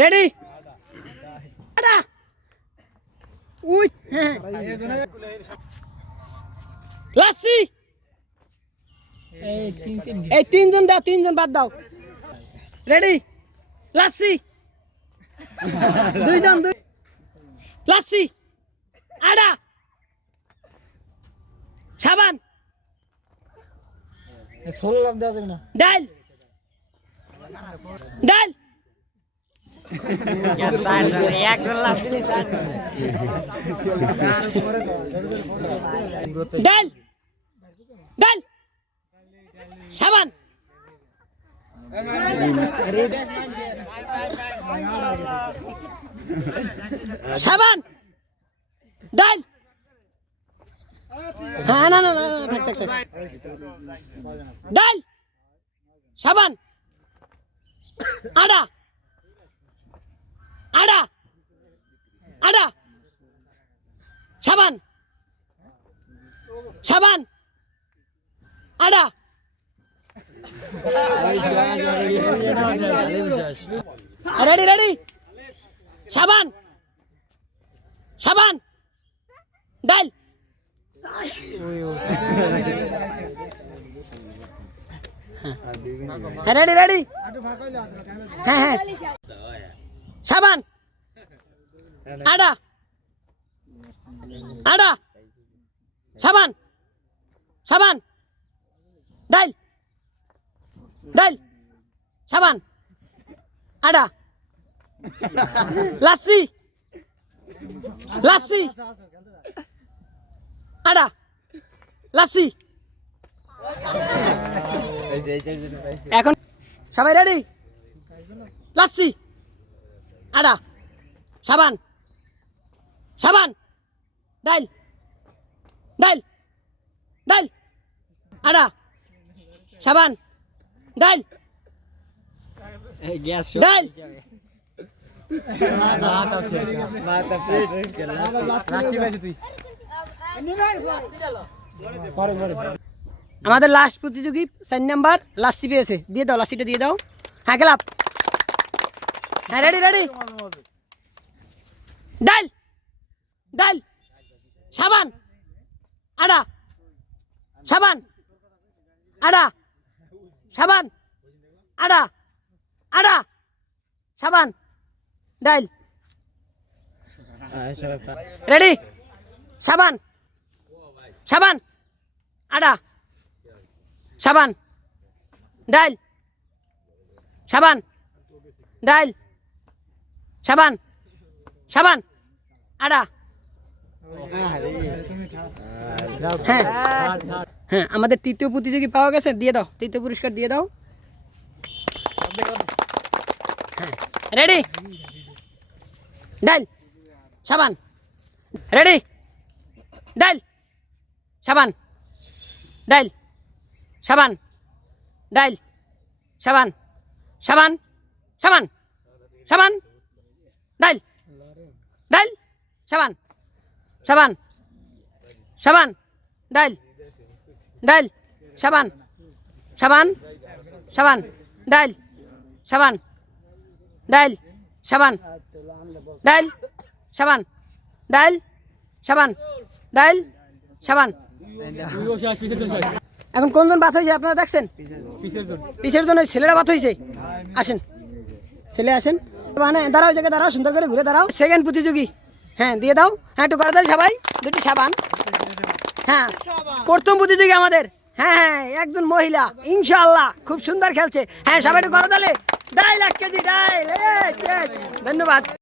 Ready lassi এই তিনজন দাও, তিনজন বাদ দাও। রেডি লাসি দুইজন লাসি আড়া সাবান ডাল ডাল ডাল ডাল সাবান সাবান ডাল হ্যাঁ না না না থাক থাক থাক ডাল সাবান আড়া আড়া আড়া সাবান সাবান আড়া রেডি রেডি সাবান সাবান ডাল রেডি রেডি হ্যাঁ হ্যাঁ সাবান আড়া আড়া সাবান সাবান ডাল ডাল সাবান আড়া লাসি লাসি আড়া লাসি এখন সবাই রেডি লাসি আড়া সাবান সাবান ডাল ডাল ডাল আড়া সাবান ডাল ডাল আমাদের লাস্ট প্রতিযোগী 4 নাম্বার লাসি পেয়েছে, দিয়ে দাও লাসিটা দিয়ে দাও। হ্যাঁ খেলাপ হ্যাঁ রেডি রেডি ডাল ডাল সাবান আড়া সাবান আড়া সাবান আড়া আড়া সাবান ডাল রেডি সাবান সাবান আড়া সাবান ডাল সাবান ডাল সাবান সাবান আড়া হ্যাঁ হ্যাঁ আমাদের তৃতীয় প্রতিযোগী পাওয়া গেছে, দিয়ে দাও তৃতীয় পুরস্কার দিয়ে দাও। হ্যাঁ রেডি ডাল সাবান রেডি ডাল সাবান ডাল সাবান ডাল সাবান সাবান সাবান সাবান ডাল ডাল সাবান সাবান সাবান ডাল ডাল সাবান সাবান সাবান ডাল সাবান ডাল সাবান ডাল সাবান ডাল সাবান ডাল সাবান। এখন কোনজন বাদ হয়েছে আপনারা দেখছেন? পিছের জন্য ছেলেরা বাদ হয়েছে। আসেন ছেলে আসেন, মানে দাঁড়াও জায়গায় দাঁড়াও, সুন্দর করে ঘুরে দাঁড়াও। সেকেন্ড প্রতিযোগী হ্যাঁ দিয়ে দাও। হ্যাঁ একটু করে দেন সবাই, দুটি সাবান। হ্যাঁ প্রথম প্রতিযোগী আমাদের হ্যাঁ হ্যাঁ একজন মহিলা ইনশাআল্লাহ খুব সুন্দর খেলছে। হ্যাঁ সবাই একটু করে দিলে 2.5 লাখ কেজি ডাল। ধন্যবাদ।